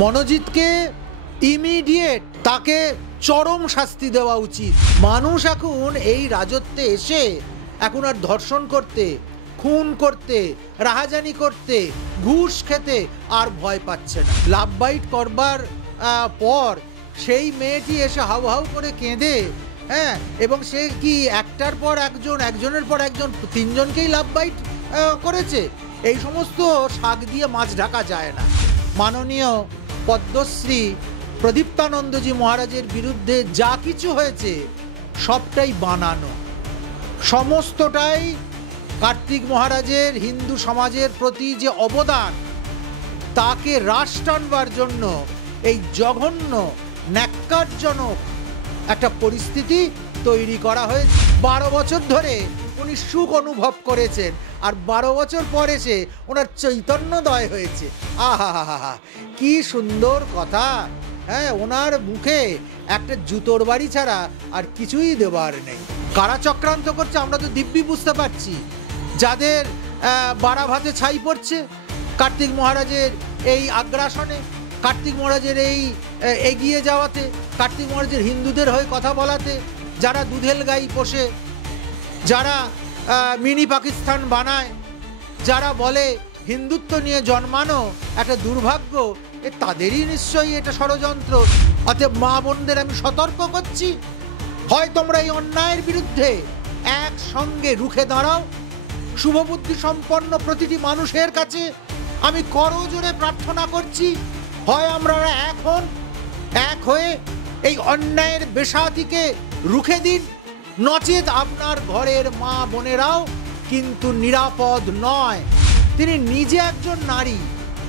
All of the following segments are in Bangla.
মনোজিৎকে ইমিডিয়েট তাকে চরম শাস্তি দেওয়া উচিত। মানুষ এখন এই রাজত্বে এসে এখন আর ধর্ষণ করতে, খুন করতে, রাহাজানি করতে, ঘুষ খেতে আর ভয় পাচ্ছে না। লাভ বাইট করবার পর সেই মেয়েটি এসে হাউ হাউ করে কেঁদে, হ্যাঁ, এবং সে কি একটার পর একজন, একজনের পর একজন, তিনজনকেই লাভ বাইট করেছে। এই সমস্ত শাক দিয়ে মাছ ঢাকা যায় না। মাননীয় পদ্মশ্রী প্রদীপ্তানন্দজি মহারাজের বিরুদ্ধে যা কিছু হয়েছে সবটাই বানানো, সমস্তটাই কার্তিক মহারাজের হিন্দু সমাজের প্রতি যে অবদান তাকে হ্রাস টানবার জন্য এই জঘন্য ন্যাক্কারজনক একটা পরিস্থিতি তৈরি করা হয়েছে। 12 বছর ধরে উনি সুখ অনুভব করেছেন, আর 12 বছর পর এসে ওনার চৈতন্যদয় হয়েছে। আহা হা হা, কি সুন্দর কথা। হ্যাঁ, ওনার মুখে একটা জুতোর বাড়ি ছাড়া আর কিছুই দেবার নেই। কারা চক্রান্ত করছে আমরা তো দিব্যি বুঝতে পারছি। যাদের বাড়া ভাতে ছাই পড়ছে কার্তিক মহারাজের এই আগ্রাসনে, কার্তিক মহারাজের এই এগিয়ে যাওয়াতে, কার্তিক মহারাজের হিন্দুদের হয়ে কথা বলাতে, যারা দুধেল গাই পোষে, যারা মিনি পাকিস্তান বানায়, যারা বলে হিন্দুত্ব নিয়ে জন্মানো একটা দুর্ভাগ্য, তাদেরই নিশ্চয়ই এটা ষড়যন্ত্র। অতএব মা বোনদের আমি সতর্ক করছি, হয় তোমরা এই অন্যায়ের বিরুদ্ধে একসঙ্গে রুখে দাঁড়াও। শুভবুদ্ধি সম্পন্ন প্রতিটি মানুষের কাছে আমি করজোড়ে প্রার্থনা করছি, হয় আমরা এখন এক হয়ে এই অন্যায়ের বেসাতিকে রুখে দিন, নচেত আপনার ঘরের মা বোনেরাও কিন্তু নিরাপদ নয়। তিনি নিজে একজন নারী,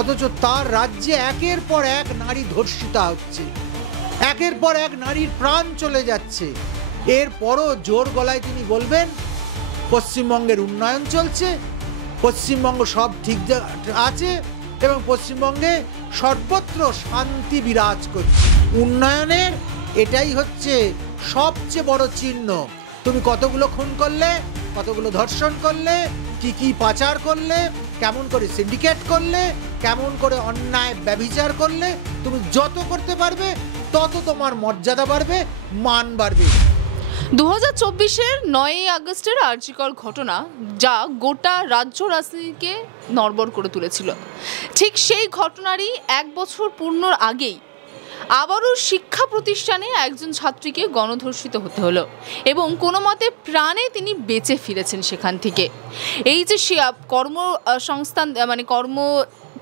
অথচ তার রাজ্যে একের পর এক নারী ধর্ষিতা হচ্ছে, একের পর এক নারীর প্রাণ চলে যাচ্ছে। এরপরও জোর গলায় তিনি বলবেন পশ্চিমবঙ্গের উন্নয়ন চলছে, পশ্চিমবঙ্গ সব ঠিক আছে এবং পশ্চিমবঙ্গে সর্বত্র শান্তি বিরাজ করছে। উন্নয়নের এটাই হচ্ছে সবচেয়ে বড় চিহ্ন। তুমি কতগুলো খুন করলে, কতগুলো ধর্ষণ করলে, কি পাচার করলে, কেমন করে সিন্ডিকেট করলে, কেমন করে অন্যায় ব্যভিচার করলে, তুমি যত করতে পারবে তত তোমার মর্যাদা বাড়বে, মান বাড়বে। 2024-এর 9ই আগস্টের আরজিকর ঘটনা যা গোটা রাজ্য রাজনীতিকে নড়বড় করে তুলেছিল, ঠিক সেই ঘটনারই 1 বছর পূর্ণর আগেই আবারও শিক্ষা প্রতিষ্ঠানে একজন ছাত্রীকে গণধর্ষিত হতে হলো এবং কোনো মতে প্রাণে তিনি বেঁচে ফিরেছেন সেখান থেকে। এই যে কর্মসংস্থান মানে কর্ম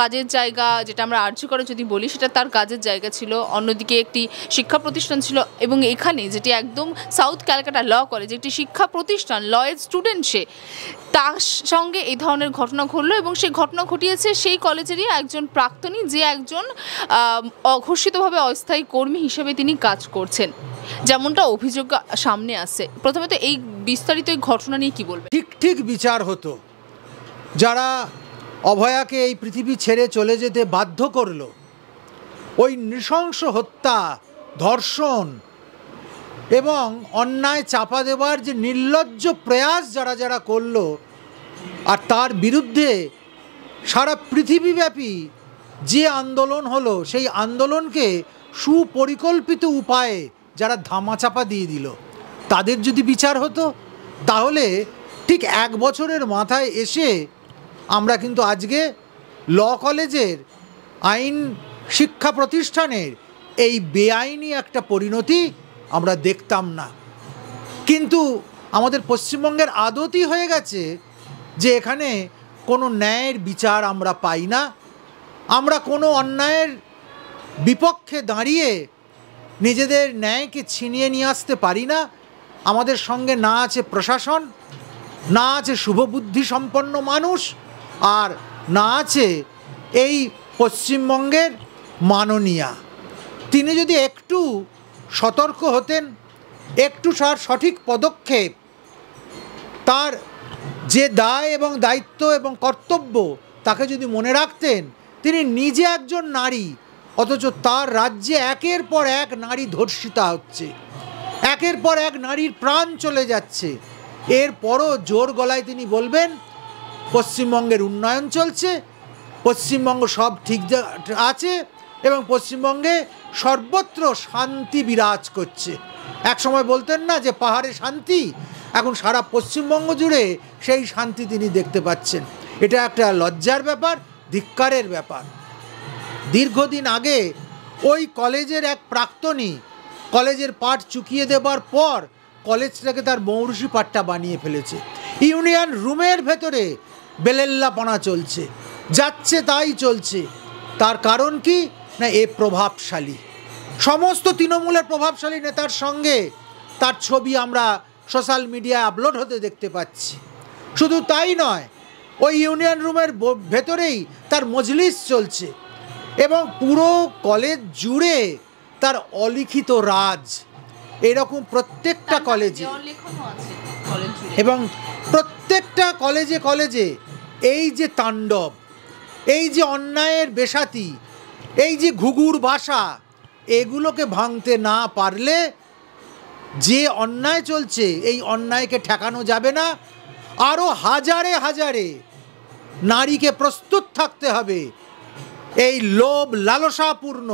কাজের জায়গা, যেটা আমরা আর্য করে যদি বলি সেটা তার কাজের জায়গা ছিল, অন্যদিকে একটি শিক্ষা প্রতিষ্ঠান ছিল, এবং এখানে যেটি একদম সাউথ ক্যালকাটা ল কলেজ, একটি শিক্ষা প্রতিষ্ঠান, লয়ের স্টুডেন্ট সে, তার সঙ্গে এই ধরনের ঘটনা ঘটলো এবং সেই ঘটনা ঘটিয়েছে সেই কলেজেরই একজন প্রাক্তনী, যে একজন অঘোষিতভাবে অস্থায়ী কর্মী হিসেবে তিনি কাজ করছেন, যেমনটা অভিযোগ সামনে আসে। প্রথমে তো এই বিস্তারিত এই ঘটনা নিয়ে কি বলবেন? ঠিক বিচার হতো। যারা অভয়াকে এই পৃথিবী ছেড়ে চলে যেতে বাধ্য করলো, ওই নৃশংস হত্যা, ধর্ষণ এবং অন্যায় চাপা দেওয়ার যে নির্লজ্জ প্রয়াস যারা করলো, আর তার বিরুদ্ধে সারা পৃথিবীব্যাপী যে আন্দোলন হলো, সেই আন্দোলনকে সুপরিকল্পিত উপায়ে যারা ধামাচাপা দিয়ে দিল, তাদের যদি বিচার হতো, তাহলে ঠিক 1 বছরের মাথায় এসে আমরা কিন্তু আজকে ল কলেজের, আইন শিক্ষা প্রতিষ্ঠানের এই বেআইনি একটা পরিণতি আমরা দেখতাম না। কিন্তু আমাদের পশ্চিমবঙ্গের আদতই হয়ে গেছে যে এখানে কোনো ন্যায়ের বিচার আমরা পাই না। আমরা কোনো অন্যায়ের বিপক্ষে দাঁড়িয়ে নিজেদের ন্যায়কে ছিনিয়ে নিয়ে আসতে পারি না। আমাদের সঙ্গে না আছে প্রশাসন, না আছে শুভবুদ্ধি সম্পন্ন মানুষ, আর না আছে এই পশ্চিমবঙ্গের মাননীয়া। তিনি যদি একটু সতর্ক হতেন, একটু সঠিক পদক্ষেপ, তার যে দায় এবং দায়িত্ব এবং কর্তব্য তাকে যদি মনে রাখতেন, তিনি নিজে একজন নারী, অথচ তার রাজ্যে একের পর এক নারী ধর্ষিতা হচ্ছে, একের পর এক নারীর প্রাণ চলে যাচ্ছে। এরপরও জোর গলায় তিনি বলবেন পশ্চিমবঙ্গের উন্নয়ন চলছে, পশ্চিমবঙ্গ সব ঠিক আছে, এবং পশ্চিমবঙ্গে সর্বত্র শান্তি বিরাজ করছে। এক সময় বলতেন না যে পাহাড়ে শান্তি, এখন সারা পশ্চিমবঙ্গ জুড়ে সেই শান্তি তিনি দেখতে পাচ্ছেন। এটা একটা লজ্জার ব্যাপার, ধিক্কারের ব্যাপার। দীর্ঘদিন আগে ওই কলেজের এক প্রাক্তনী কলেজের পাঠ চুকিয়ে দেবার পর কলেজটাকে তার মৌরুষি পাঠটা বানিয়ে ফেলেছে। ইউনিয়ন রুমের ভেতরে বেলেল্লাপনা চলছে, যাচ্ছে তাই চলছে। তার কারণ কি না, এ প্রভাবশালী সমস্ত তৃণমূলের প্রভাবশালী নেতার সঙ্গে তার ছবি আমরা সোশ্যাল মিডিয়ায় আপলোড হতে দেখতে পাচ্ছি। শুধু তাই নয়, ওই ইউনিয়ন রুমের ভেতরেই তার মজলিস চলছে এবং পুরো কলেজ জুড়ে তার অলিখিত রাজ। এরকম প্রত্যেকটা কলেজে এবং প্রত্যেকটা কলেজে কলেজে এই যে তাণ্ডব, এই যে অন্যায়ের বেসাতি, এই যে ঘুঘুর বাসা, এগুলোকে ভাঙতে না পারলে যে অন্যায় চলছে এই অন্যায়কে ঠেকানো যাবে না। আরও হাজারে হাজারে নারীকে প্রস্তুত থাকতে হবে এই লোভ লালসাপূর্ণ,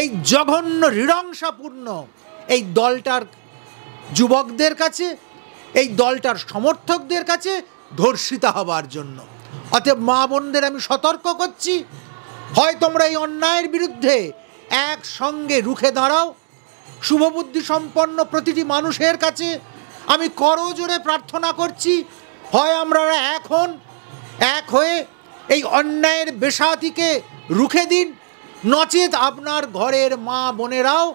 এই জঘন্য হৃদয়ংসাপূর্ণ এই দলটার যুবকদের কাছে, এই দলটার সমর্থকদের কাছে ধর্ষিতা হবার জন্য। অতএব মা বোনদের আমি সতর্ক করছি, হয় তোমরা এই অন্যায়ের বিরুদ্ধে একসঙ্গে রুখে দাঁড়াও। শুভবুদ্ধি সম্পন্ন প্রতিটি মানুষের কাছে আমি করজোড়ে প্রার্থনা করছি, হয় আমরা এখন এক হয়ে এই অন্যায়ের বেসাতিকে রুখে দিন, নচেত আপনার ঘরের মা বোনেরাও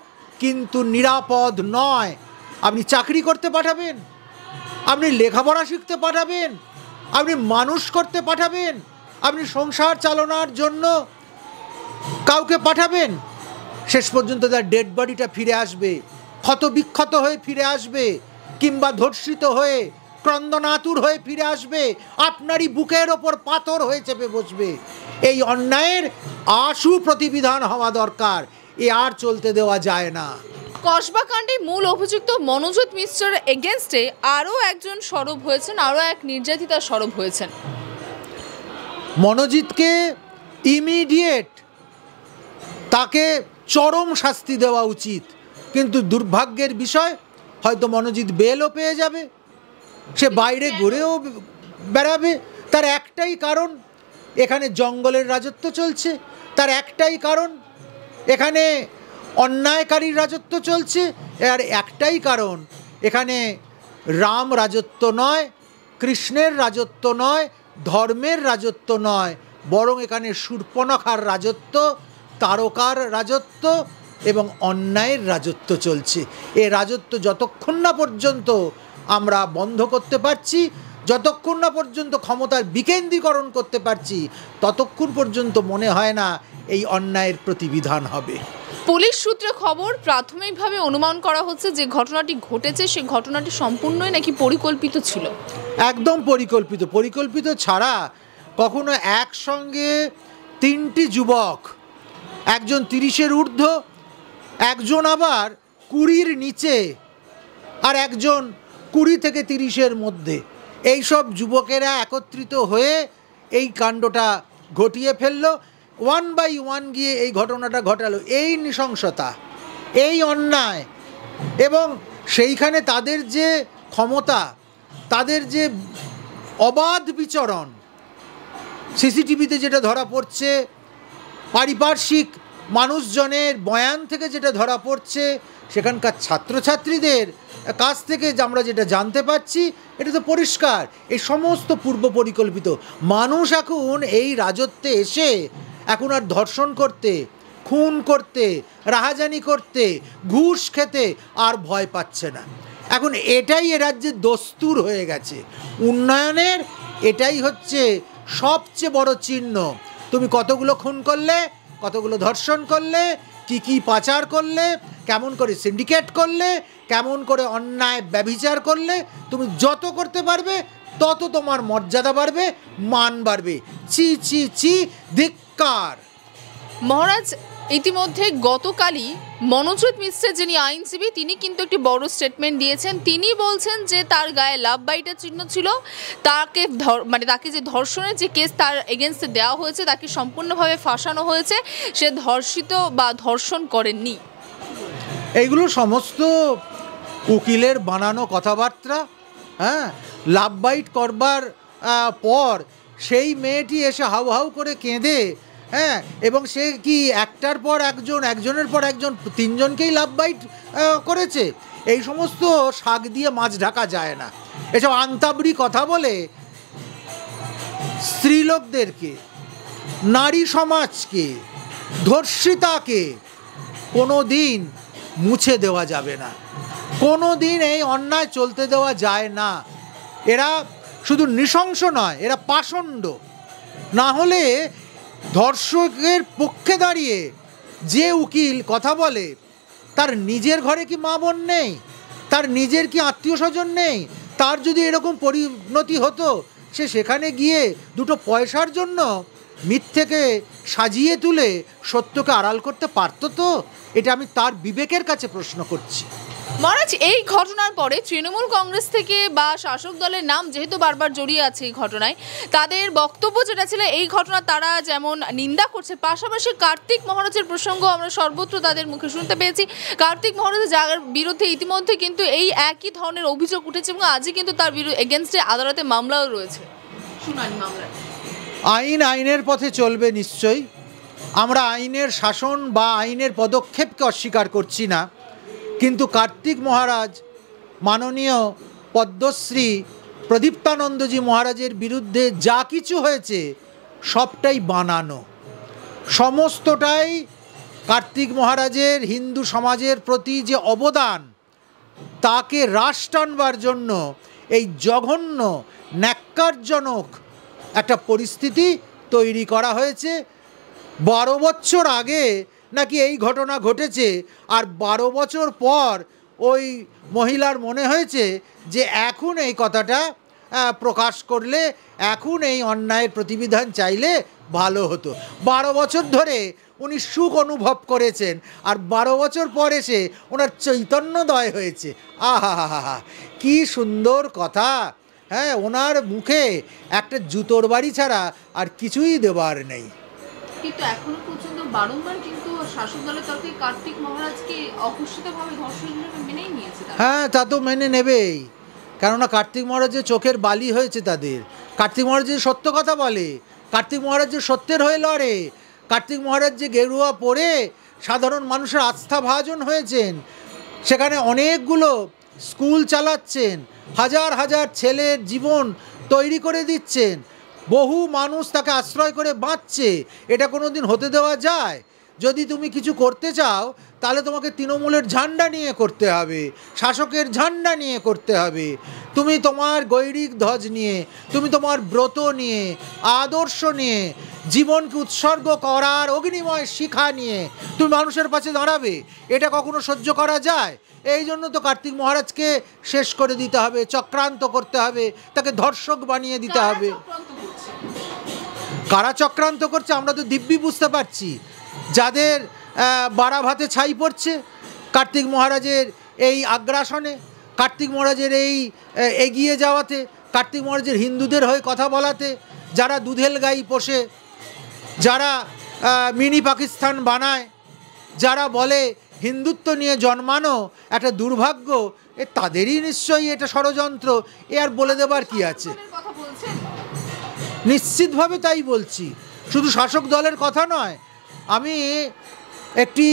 কিন্তু নিরাপদ নয়। আপনি চাকরি করতে পাঠাবেন, আপনি লেখাপড়া শিখতে পাঠাবেন, আপনি মানুষ করতে পাঠাবেন, আপনি সংসার চালানোর জন্য কাউকে পাঠাবেন, শেষ পর্যন্ত তার ডেড বডিটা ফিরে আসবে, ক্ষত বিক্ষত হয়ে ফিরে আসবে, কিংবা ধর্ষিত হয়ে ক্রন্দনাতুর হয়ে ফিরে আসবে, আপনারই বুকের ওপর পাথর হয়ে চেপে বসবে। এই অন্যায়ের আশু প্রতিবিধান হওয়া দরকার, এ আর চলতে দেওয়া যায় না। কসবা কাণ্ডে মূল অভিযুক্ত মনোজিৎ মিশ্রের এগেনস্টে আরও একজন সরব হয়েছেন, আরও এক নির্যাতিতা সরব হয়েছেন। মনোজিৎকে ইমিডিয়েট তাকে চরম শাস্তি দেওয়া উচিত, কিন্তু দুর্ভাগ্যের বিষয় হয়তো মনোজিৎ বেলও পেয়ে যাবে, সে বাইরে ঘুরেও বেড়াবে। তার একটাই কারণ, এখানে জঙ্গলের রাজত্ব চলছে, তার একটাই কারণ, এখানে অন্যায়কারীর রাজত্ব চলছে, আর একটাই কারণ, এখানে রাম রাজত্ব নয়, কৃষ্ণের রাজত্ব নয়, ধর্মের রাজত্ব নয়, বরং এখানে শূর্পণখার রাজত্ব, তারকার রাজত্ব এবং অন্যায়ের রাজত্ব চলছে। এ রাজত্ব যতক্ষণ না পর্যন্ত আমরা বন্ধ করতে পারছি, যতক্ষণ না পর্যন্ত ক্ষমতার বিকেন্দ্রীকরণ করতে পারছি, ততক্ষণ পর্যন্ত মনে হয় না এই অন্যায়ের প্রতিবিধান হবে। পুলিশ সূত্রে খবর, প্রাথমিকভাবে অনুমান করা হচ্ছে যে ঘটনাটি ঘটেছে সে ঘটনাটি সম্পূর্ণই নাকি পরিকল্পিত ছিল। একদম পরিকল্পিত। পরিকল্পিত ছাড়া কখনো একসঙ্গে তিনটি যুবক, একজন 30-এর ঊর্ধ্ব, একজন আবার 20-র নিচে, আর একজন 20 থেকে 30-এর মধ্যে, এইসব যুবকেরা একত্রিত হয়ে এই কাণ্ডটা ঘটিয়ে ফেললো। 1 বাই 1 গিয়ে এই ঘটনাটা ঘটালো। এই নৃশংসতা, এই অন্যায়, এবং সেইখানে তাদের যে ক্ষমতা, তাদের যে অবাধ বিচরণ, সিসিটিভিতে যেটা ধরা পড়ছে, পারিপার্শ্বিক মানুষজনের বয়ান থেকে যেটা ধরা পড়ছে, সেখানকার ছাত্রছাত্রীদের কাছ থেকে আমরা যেটা জানতে পাচ্ছি, এটা তো পরিষ্কার এই সমস্ত পূর্ব পরিকল্পিত। মানুষ এখন এই রাজত্বে এসে এখন আর ধর্ষণ করতে, খুন করতে, রাহাজানি করতে, ঘুষ খেতে আর ভয় পাচ্ছে না। এখন এটাই এ রাজ্যের দস্তুর হয়ে গেছে। উন্নয়নের এটাই হচ্ছে সবচেয়ে বড় চিহ্ন। তুমি কতগুলো খুন করলে, কতগুলো ধর্ষণ করলে, কি পাচার করলে, কেমন করে সিন্ডিকেট করলে, কেমন করে অন্যায় ব্যভিচার করলে, তুমি যত করতে পারবে তত তোমার মর্যাদা বাড়বে, মান বাড়বে। ছি ছি ছি, ধিক্কার। মহারাজ, ইতিমধ্যে গতকালই মনোজিৎ মিশ্রের যিনি আইনজীবী তিনি কিন্তু একটি বড় স্টেটমেন্ট দিয়েছেন। তিনি বলছেন যে তার গায়ে লাভ বাইটের চিহ্ন ছিল, তাকে তাকে যে ধর্ষণের যে কেস তার এগেনস্টে দেওয়া হয়েছে তাকে সম্পূর্ণভাবে ফাঁসানো হয়েছে, সে ধর্ষিত বা ধর্ষণ করেননি। এইগুলো সমস্ত উকিলের বানানো কথাবার্তা। হ্যাঁ, লাভ বাইট করবার পর সেই মেয়েটি এসে হাউ হাউ করে কেঁদে, হ্যাঁ, এবং সে কি একটার পর একজন, একজনের পর একজন, তিনজনকেই লাভ বাইট করেছে। এই সমস্ত শাক দিয়ে মাছ ঢাকা যায় না। এসব আন্তাবড়ি কথা বলে স্ত্রীলোকদেরকে, নারী সমাজকে, ধর্ষিতাকে কোনো দিন মুছে দেওয়া যাবে না, কোনো দিন এই অন্যায় চলতে দেওয়া যায় না। এরা শুধু নৃশংস নয়, এরা পাষণ্ড। না হলে ধর্ষকের পক্ষে দাঁড়িয়ে যে উকিল কথা বলে তার নিজের ঘরে কি মা বোন নেই, তার নিজের কি আত্মীয় স্বজন নেই? তার যদি এরকম পরিণতি হতো, সে সেখানে গিয়ে দুটো পয়সার জন্য মিথ্যেকে সাজিয়ে তুলে সত্যকে আড়াল করতে পারতো তো? এটা আমি তার বিবেকের কাছে প্রশ্ন করছি। মহারাজ, এই ঘটনার পরে তৃণমূল কংগ্রেস থেকে বা শাসক দলের নাম যেহেতু বারবার জড়িয়ে আছে এই ঘটনায়, তাদের বক্তব্য যেটা ছিল এই ঘটনা তারা যেমন নিন্দা করছে, পাশাপাশি কার্তিক মহারাজের প্রসঙ্গ আমরা সর্বত্র তাদের মুখে শুনতে পেয়েছি। কার্তিক মহারাজের যার বিরুদ্ধে ইতিমধ্যে কিন্তু এই একই ধরনের অভিযোগ উঠেছে এবং আজই কিন্তু তার এগেনস্টে আদালতে মামলাও রয়েছে, শুনানি মামলা। আইন আইনের পথে চলবে নিশ্চয়ই। আমরা আইনের শাসন বা আইনের পদক্ষেপকে অস্বীকার করছি না, কিন্তু কার্তিক মহারাজ, মাননীয় পদ্মশ্রী প্রদীপ্তানন্দজি মহারাজের বিরুদ্ধে যা কিছু হয়েছে সবটাই বানানো, সমস্তটাই কার্তিক মহারাজের হিন্দু সমাজের প্রতি যে অবদান তাকে রাশ টানবার জন্য এই জঘন্য ন্যাক্কারজনক একটা পরিস্থিতি তৈরি করা হয়েছে। 12 বছর আগে নাকি এই ঘটনা ঘটেছে, আর 12 বছর পর ওই মহিলার মনে হয়েছে যে এখন এই কথাটা প্রকাশ করলে, এখন এই অন্যায়ের প্রতিবিধান চাইলে ভালো হতো। 12 বছর ধরে উনি সুখ অনুভব করেছেন, আর 12 বছর পর এসে ওনার চৈতন্যদয় হয়েছে। আহা হা হা, কী সুন্দর কথা! হ্যাঁ, ওনার মুখে একটা জুতোর বাড়ি ছাড়া আর কিছুই দেবার নেই। কিন্তু এখনো পর্যন্ত বারংবার কিন্তু শাসক দলের তরফে কার্তিক মহারাজকে অঘোষিতভাবে ধর্ষণ হিসেবে মেনেই নিয়েছে। হ্যাঁ, তা তো মেনে নেবেই, কেননা কার্তিক মহারাজের চোখের বালি হয়েছে তাদের। কার্তিক মহারাজ যে সত্য কথা বলে, কার্তিক মহারাজ যে সত্যের হয়ে লড়ে, কার্তিক মহারাজ যে গেরুয়া পরে সাধারণ মানুষের আস্থা ভাজন হয়েছেন, সেখানে অনেকগুলো স্কুল চালাচ্ছেন, হাজার হাজার ছেলের জীবন তৈরি করে দিচ্ছেন, বহু মানুষ তাকে আশ্রয় করে বাঁচছে। এটা কোনো দিন হতে দেওয়া যায়? যদি তুমি কিছু করতে চাও তাহলে তোমাকে তৃণমূলের ঝান্ডা নিয়ে করতে হবে, শাসকের ঝান্ডা নিয়ে করতে হবে। তুমি তোমার গৈরিক ধ্বজ নিয়ে, তুমি তোমার ব্রত নিয়ে, আদর্শ নিয়ে, জীবনকে উৎসর্গ করার অগ্নিময় শিখা নিয়ে তুমি মানুষের পাশে দাঁড়াবে। এটা কখনো সহ্য করা যায়? এই জন্য তো কার্তিক মহারাজকে শেষ করে দিতে হবে, চক্রান্ত করতে হবে, তাকে ধর্ষক বানিয়ে দিতে হবে। কারা চক্রান্ত করছে আমরা তো দিব্যি বুঝতে পারছি। যাদের বাড়া ভাতে ছাই পড়ছে কার্তিক মহারাজের এই আগ্রাসনে, কার্তিক মহারাজের এই এগিয়ে যাওয়াতে, কার্তিক মহারাজের হিন্দুদের হয়ে কথা বলাতে, যারা দুধেল গাই পোষে, যারা মিনি পাকিস্তান বানায়, যারা বলে হিন্দুত্ব নিয়ে জন্মানো একটা দুর্ভাগ্য, তাদেরই নিশ্চয়ই এটা ষড়যন্ত্র। এ আর বলে দেবার কি আছে? নিশ্চিতভাবে তাই বলছি। শুধু শাসক দলের কথা নয়, আমি একটি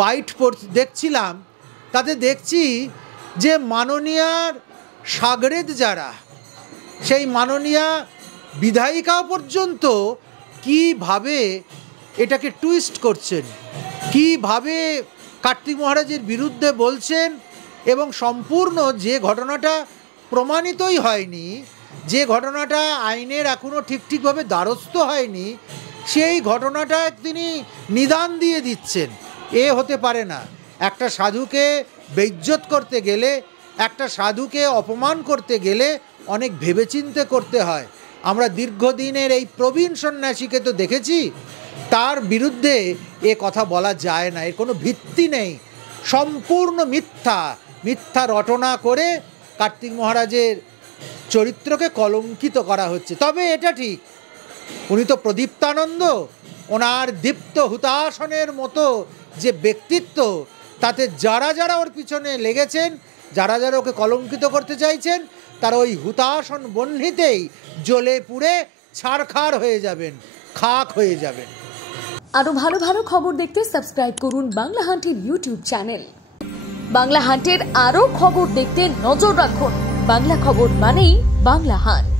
বাইট দেখছিলাম, তাতে দেখছি যে মাননীয়ার সাগরেদ যারা, সেই মাননীয়া বিধায়িকা পর্যন্ত কিভাবে এটাকে টুইস্ট করছেন, কিভাবে কার্তিক মহারাজের বিরুদ্ধে বলছেন, এবং সম্পূর্ণ যে ঘটনাটা প্রমাণিতই হয়নি, যে ঘটনাটা আইনের এখনও ঠিকভাবে দ্বারস্থ হয়নি, সেই ঘটনাটা তিনি নিদান দিয়ে দিচ্ছেন। এ হতে পারে না। একটা সাধুকে বেইজ্জত করতে গেলে, একটা সাধুকে অপমান করতে গেলে অনেক ভেবেচিন্তে করতে হয়। আমরা দীর্ঘদিনের এই প্রবীণ সন্ন্যাসীকে তো দেখেছি, তার বিরুদ্ধে এ কথা বলা যায় না, এর কোনো ভিত্তি নেই, সম্পূর্ণ মিথ্যা রটনা করে কার্তিক মহারাজের চরিত্রকে কলঙ্কিত করা হচ্ছে। তবে এটা ঠিক, উনি তো প্রদীপ্তানন্দ, ওনার দীপ্ত হুতাসনের মতো যে ব্যক্তিত্ব, তাতে যারা ওর পিছনে লেগেছেন, যারা ওকে কলঙ্কিত করতে চাইছেন, তারা ওই হুতাসন বহ্নিতেই জ্বলে পুড়ে ছারখার হয়ে যাবেন, খাক হয়ে যাবেন। আরো ভালো ভালো খবর দেখতে সাবস্ক্রাইব করুন বাংলা হান্টের ইউটিউব চ্যানেল। বাংলা হান্টের আরো খবর দেখতে নজর রাখুন। বাংলা খবর মানেই বাংলা হান্ট।